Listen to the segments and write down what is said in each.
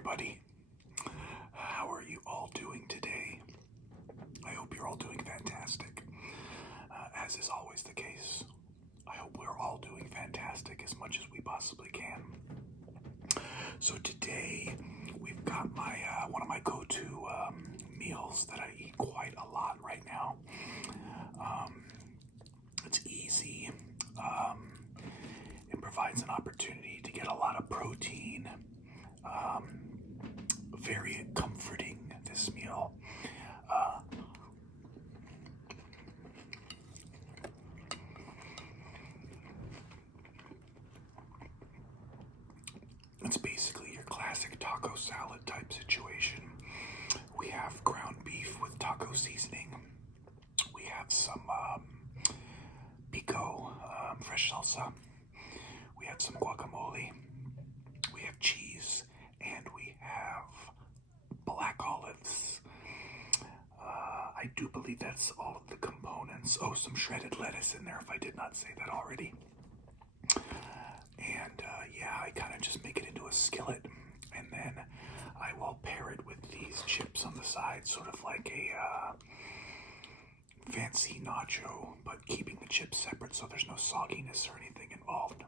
everybody. How are you all doing today? I hope you're all doing fantastic. As is always the case, I hope we're all doing fantastic as much as we possibly can. So today, we've got my one of my go-to meals that I eat quite a lot right now. It's easy. It provides an opportunity to get a lot of protein. Very comforting, this meal. It's basically your classic taco salad type situation. We have ground beef with taco seasoning. We have some pico, fresh salsa. We have some guacamole. We have cheese, and we have black olives. I do believe that's all of the components. Oh, some shredded lettuce in there if I did not say that already. And yeah, I kind of just make it into a skillet, and then I will pair it with these chips on the side, sort of like a fancy nacho, but keeping the chips separate so there's no sogginess or anything involved.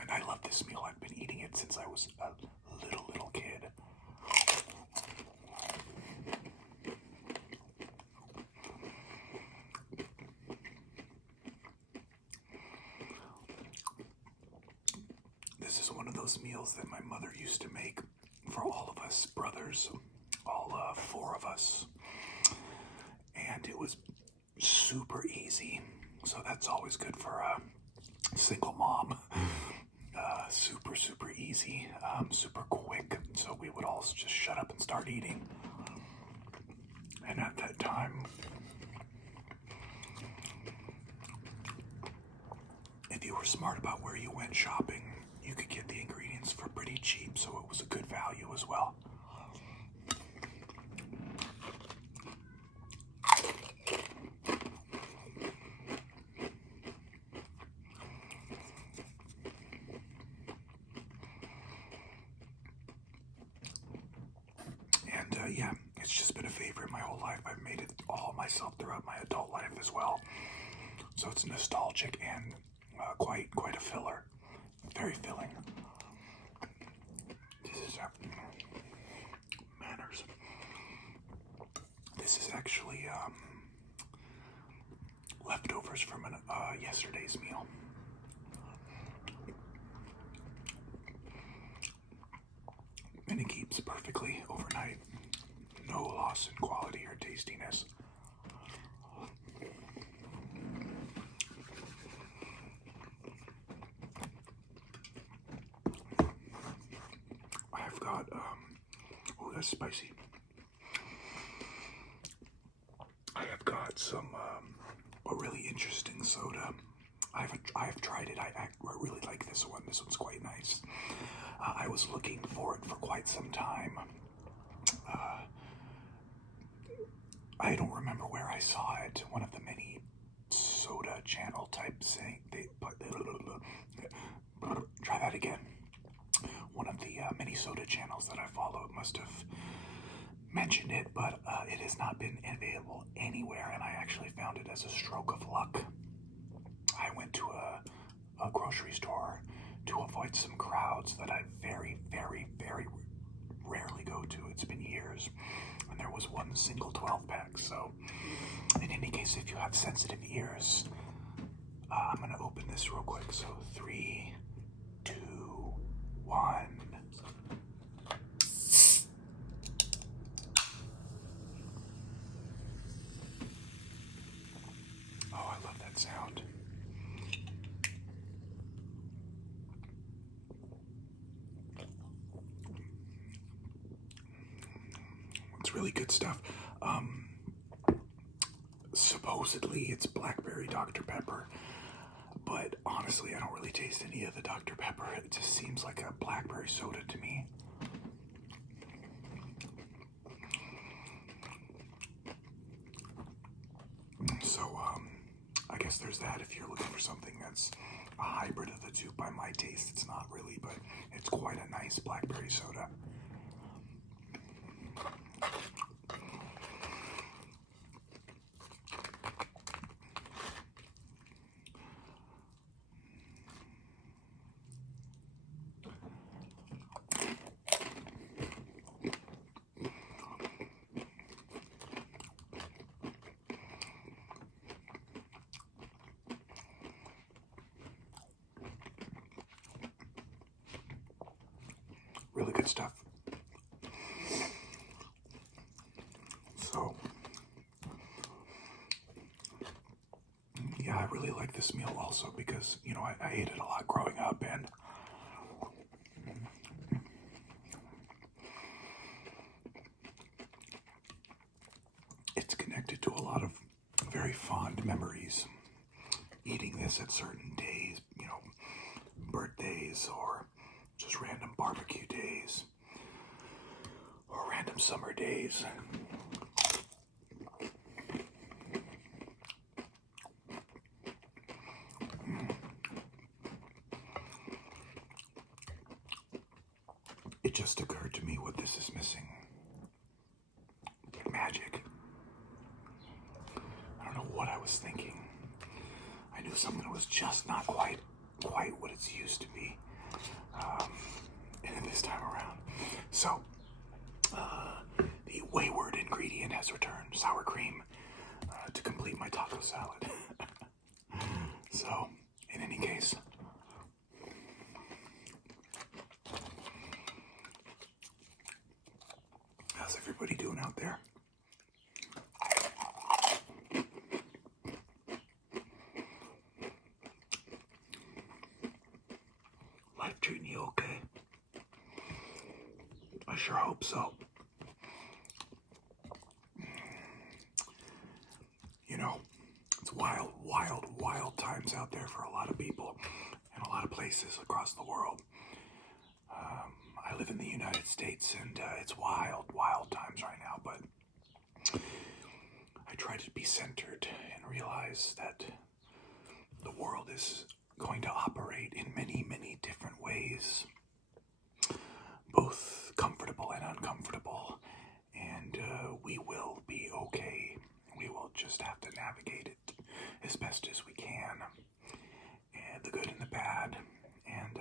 And I love this meal. I've been eating it since I was a little kid. This is one of those meals that my mother used to make for all of us brothers, all four of us. And it was super easy. So that's always good for a single mom. Super easy, super quick. So we would all just shut up and start eating. And at that time, if you were smart about where you went shopping, you could get the ingredients for pretty cheap, so it was a good value as well. And yeah, it's just been a favorite my whole life. I've made it all myself throughout my adult life as well. So it's nostalgic and quite a filler. Very filling. This is manners. This is actually leftovers from yesterday's meal. And it keeps perfectly overnight. No loss in quality or tastiness. I've got, oh, that's spicy. I have got some, a really interesting soda. I have tried it. I really like this one. This one's quite nice. I was looking for it for quite some time. I don't remember where I saw it. One of the many soda channel type thing. Try that again. One of the many soda channels that I followed must have mentioned it, but it has not been available anywhere, and I actually found it as a stroke of luck. I went to a grocery store to avoid some crowds that I very rarely go to. It's been years, and there was one single 12-pack. So, in any case, if you have sensitive ears, I'm gonna open this real quick. So 3, 2, 1. Oh, I love that sound. It's really good stuff. Supposedly it's blackberry Dr. Pepper, but honestly I don't really taste any of the Dr. Pepper. It just seems like a blackberry soda to me. So I guess there's that. If you're looking for something that's a hybrid of the two, by my taste it's not really, but it's quite a nice nice blackberry soda. Really good stuff. So, yeah, I really like this meal also because, you know, I ate it a lot growing up, and it's connected to a lot of very fond memories. Eating this at certain days, you know, birthdays or just random barbecue days or random summer days. It just occurred to me what this is missing. Magic. I don't know what I was thinking. I knew something was just not quite what it's used to be. And this time around. So, the wayward ingredient has returned, sour cream, to complete my taco salad. So, in any case, how's everybody doing out there? Life treating you okay? I sure hope so. You know, it's wild times out there for a lot of people in a lot of places across the world. I live in the United States, and it's wild times right now, but I try to be centered and realize that the world is going to operate in many different ways, both comfortable and uncomfortable, and we will be okay. We will just have to navigate it as best as we can, and the good and the bad, and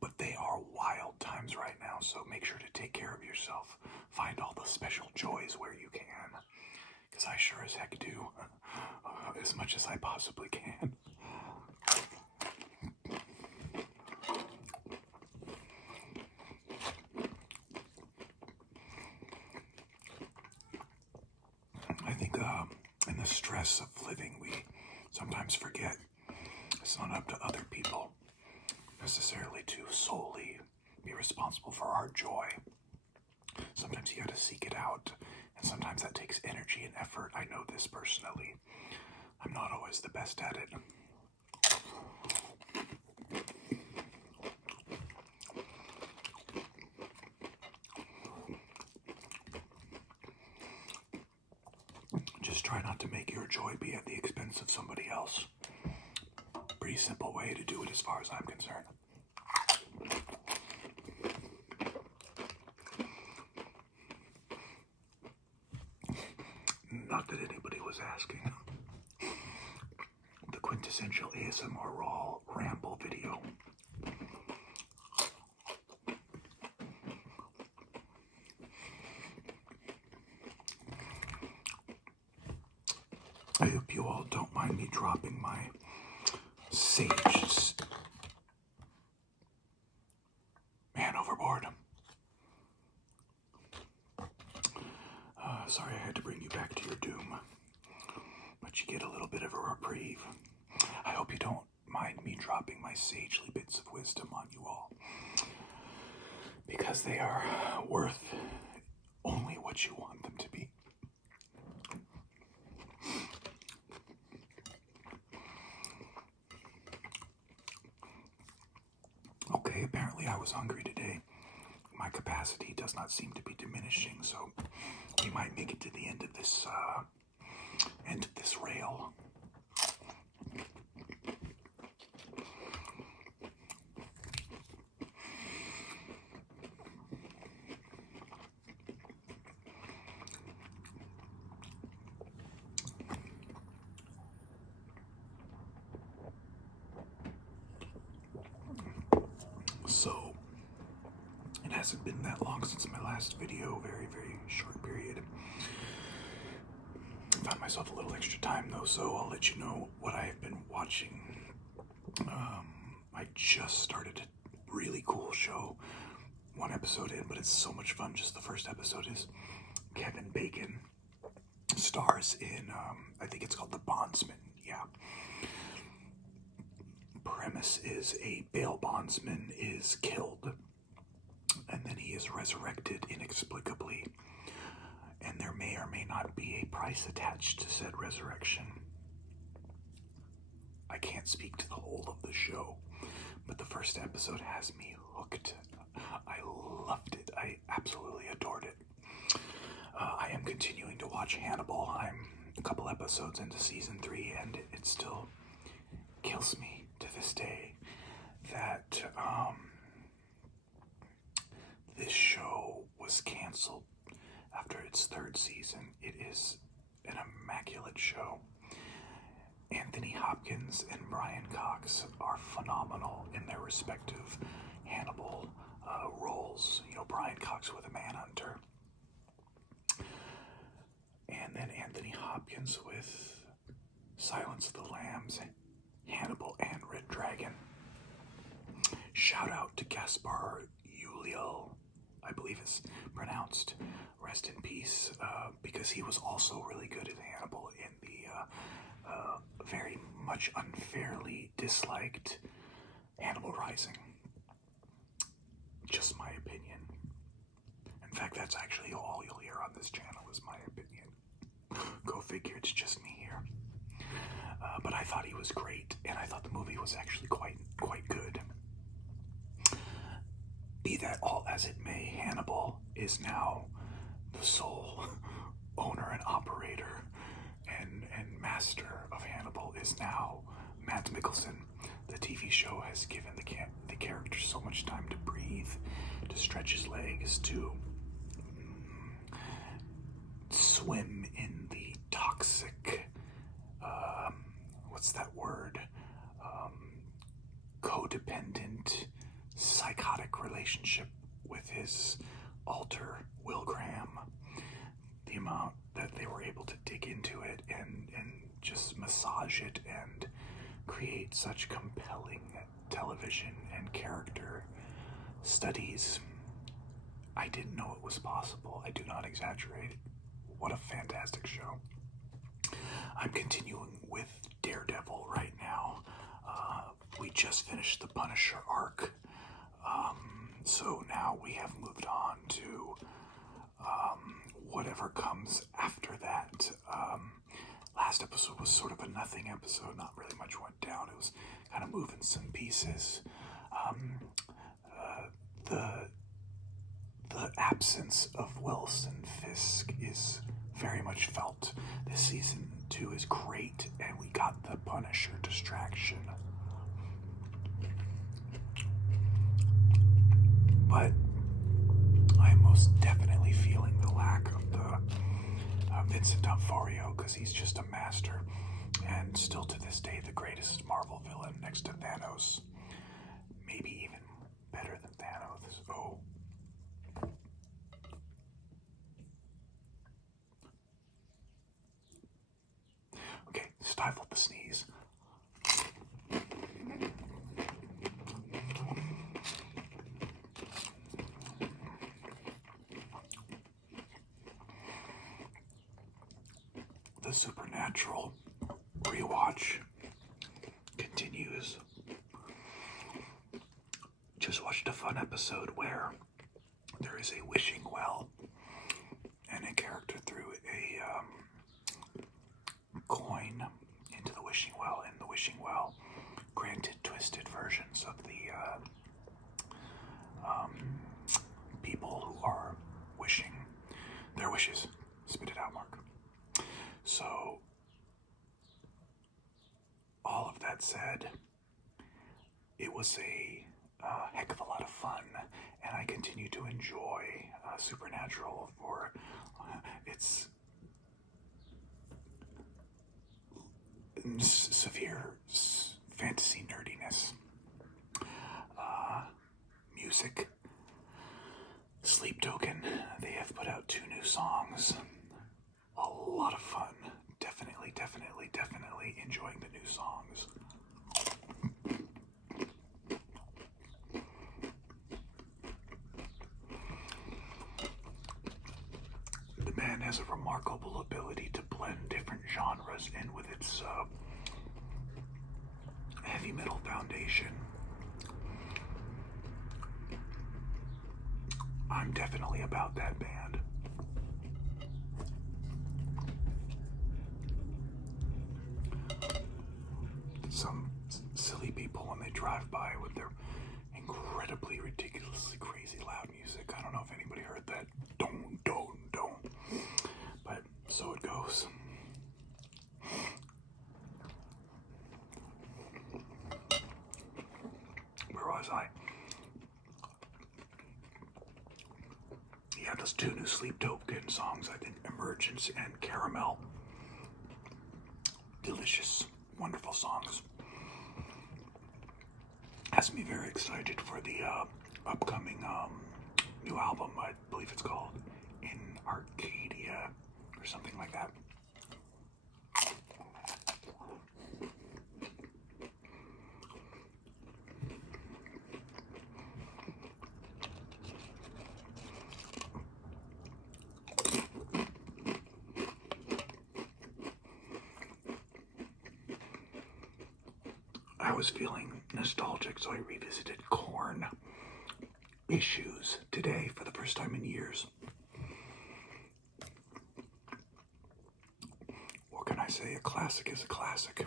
but they are wild times right now, so make sure to take care of yourself. Find all the special joys where you can, because I sure as heck do, as much as I possibly can. I think in the stress of living, we sometimes forget it's not up to other people necessarily to solely be responsible for our joy. Sometimes you gotta seek it out, and sometimes that takes energy and effort. I know this personally. I'm not always the best at it. Just try not to make your joy be at the expense of somebody else. Pretty simple way to do it as far as I'm concerned. Not that anybody was asking. The quintessential ASMR Raw Ramble video. I hope you all don't mind me dropping my sage man overboard. Sorry I had to bring you back to your doom, but you get a little bit of a reprieve. I hope you don't mind me dropping my sagely bits of wisdom on you all, because they are worth only what you want them to be. Okay, apparently I was hungry today. My capacity does not seem to be diminishing, so we might make it to the end of this rail. So, it hasn't been that long since my last video, very, very short period. I found myself a little extra time though, so I'll let you know what I have been watching. I just started a really cool show, one episode in, but it's so much fun. Just the first episode is Kevin Bacon stars in, I think it's called The Bondsman, yeah. Premise is a bail bondsman is killed, and then he is resurrected inexplicably, and there may or may not be a price attached to said resurrection. I can't speak to the whole of the show, but the first episode has me hooked. I loved it. I absolutely adored it. I am continuing to watch Hannibal. I'm a couple episodes into season 3, and it still kills me to this day that this show was canceled after its 3rd season. It is an immaculate show. Anthony Hopkins and Brian Cox are phenomenal in their respective Hannibal roles. You know, Brian Cox with a Manhunter, and then Anthony Hopkins with Silence of the Lambs, Hannibal, and Red Dragon. Shout out to Gaspar Ulliel, I believe it's pronounced. Rest in peace, because he was also really good at Hannibal in the very much unfairly disliked Hannibal Rising. Just my opinion. In fact, that's actually all you'll hear on this channel is my opinion. Go figure, it's just me here. But I thought he was great, and I thought the movie was actually quite good. Be that all as it may, Hannibal is now the sole owner and operator and master of Hannibal is now Mads Mikkelsen. The TV show has given the character so much time to breathe, to stretch his legs, to swim in the toxic, what's that word? Codependent, psychotic relationship with his alter, Will Graham. The amount that they were able to dig into it and just massage it and create such compelling television and character studies. I didn't know it was possible. I do not exaggerate. What a fantastic show. I'm continuing with Daredevil right now. We just finished the Punisher arc. So now we have moved on to whatever comes after that. Last episode was sort of a nothing episode. Not really much went down. It was kind of moving some pieces. The absence of Wilson Fisk is very much felt. This season 2 is great, and we got the Punisher distraction. But I'm most definitely feeling the lack of the Vincent D'Onofrio, because he's just a master, and still to this day the greatest Marvel villain next to Thanos. Maybe even better than Thanos. Oh. Okay, stifle the sneeze. The Supernatural rewatch continues. Just watched a fun episode where there is a wishing well, and a character threw a coin into the wishing well, and the wishing well granted twisted versions of the people who are wishing their wishes. Spit it out, Mark. So, all of that said, it was a heck of a lot of fun, and I continue to enjoy Supernatural for its severe fantasy nerdiness. music. Sleep Token, they have put out 2 new songs. A lot of fun. Definitely enjoying the new songs. The band has a remarkable ability to blend different genres in with its heavy metal foundation. I'm definitely about that band. Some silly people, when they drive by with their incredibly, ridiculously crazy loud music. I don't know if anybody heard that. Don't. But so it goes. Where was I? Yeah, those 2 new Sleep Token songs, I think Emergence and Caramel. Delicious, wonderful songs. Has me very excited for the upcoming new album. I believe it's called In Arcadia or something like that. I was feeling nostalgic, so I revisited Korn Issues today for the first time in years. What can I say? A classic is a classic.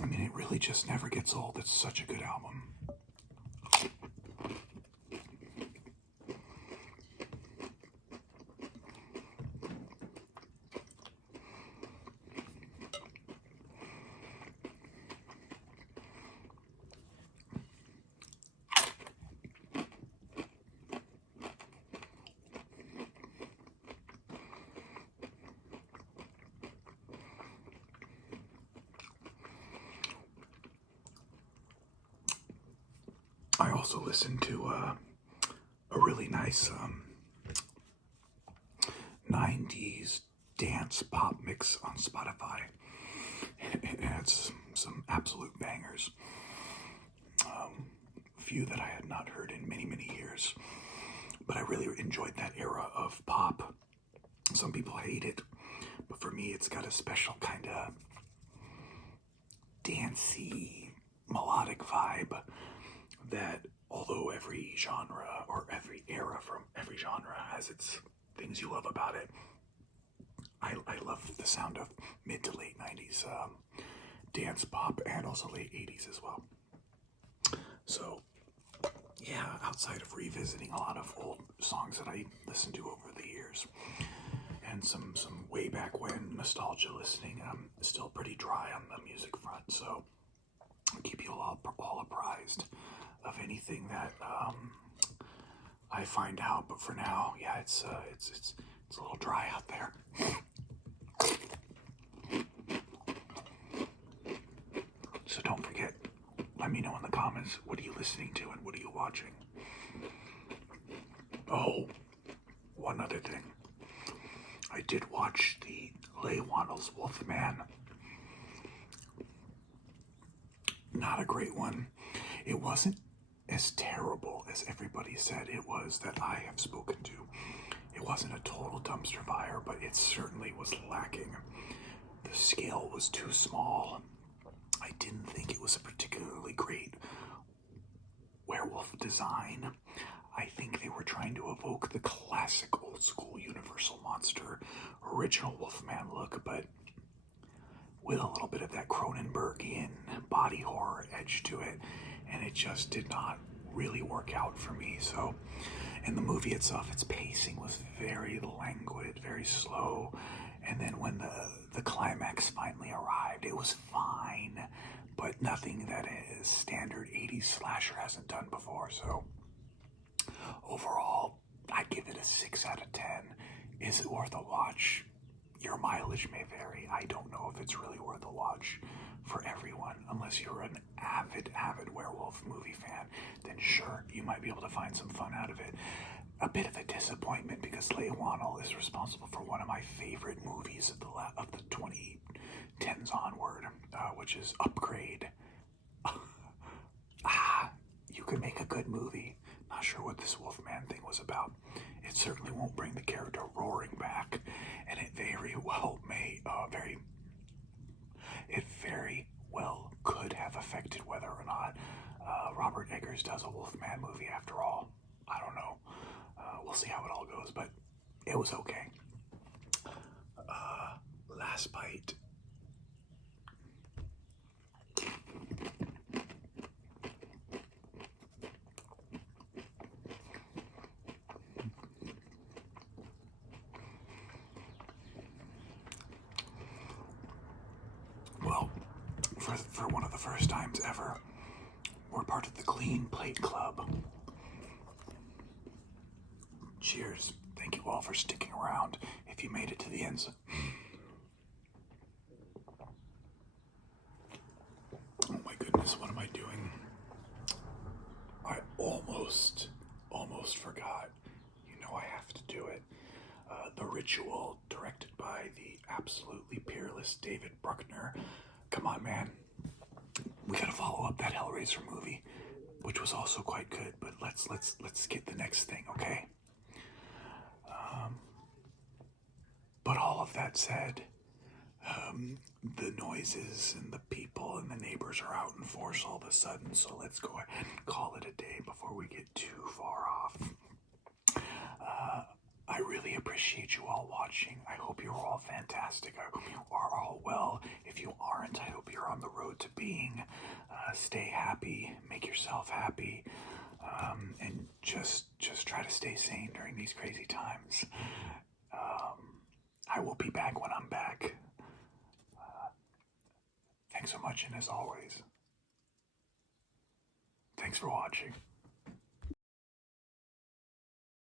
I mean, it really just never gets old. It's such a good album. I also listened to a really nice 90s dance pop mix on Spotify. It has some absolute bangers. A few that I had not heard in many years. But I really enjoyed that era of pop. Some people hate it, but for me it's got a special kind of dancey, melodic vibe that, although every genre or every era from every genre has its things you love about it, I love the sound of mid to late 90s dance pop and also late 80s as well. So yeah, outside of revisiting a lot of old songs that I listened to over the years and some way back when nostalgia listening, I'm still pretty dry on the music front, so I'll keep you all apprised of anything that I find out. But for now, yeah, it's a little dry out there. So don't forget, let me know in the comments, what are you listening to and what are you watching? Oh, one other thing. I did watch the Leigh Whannell's Wolfman. Not a great one. It wasn't as terrible as everybody said it was that I have spoken to. It wasn't a total dumpster fire, but it certainly was lacking. The scale was too small. I didn't think it was a particularly great werewolf design. I think they were trying to evoke the classic old school Universal Monster original Wolfman look, but with a little bit of that Cronenbergian body horror edge to it, and it just did not really work out for me. So, in the movie itself, its pacing was very languid, very slow, and then when the climax finally arrived, it was fine, but nothing that a standard 80s slasher hasn't done before. So, overall, I give it a 6 out of 10. Is it worth a watch? your mileage may vary. I don't know if it's really worth a watch for everyone. Unless you're an avid werewolf movie fan, then sure, you might be able to find some fun out of it. A bit of a disappointment because Leigh Whannell is responsible for one of my favorite movies of the 2010s onward, which is Upgrade. You could make a good movie. Not sure what this Wolfman thing was about. It certainly won't bring the character Roaring back, and it very well may, it very well could have affected whether or not Robert Eggers does a Wolfman movie after all. I don't know. We'll see how it all goes, but it was okay. Last bite. Well, for one of the first times ever, we're part of the Clean Plate Club. Cheers. Thank you all for sticking around if you made it to the end. Oh my goodness, what am I doing? I almost forgot. You know I have to do it. The Ritual, directed by the absolutely peerless David Bruckner. Come on, man. We gotta follow up that Hellraiser movie, which was also quite good. But let's get the next thing, okay? But all of that said, the noises and the people and the neighbors are out in force all of a sudden. So let's go ahead and call it a day before we get too far off. I really appreciate you all watching. I hope you're all fantastic. I hope you are all well. If you aren't, I hope you're on the road to being. Stay happy, make yourself happy, and just try to stay sane during these crazy times. I will be back when I'm back. Thanks so much, and as always, thanks for watching.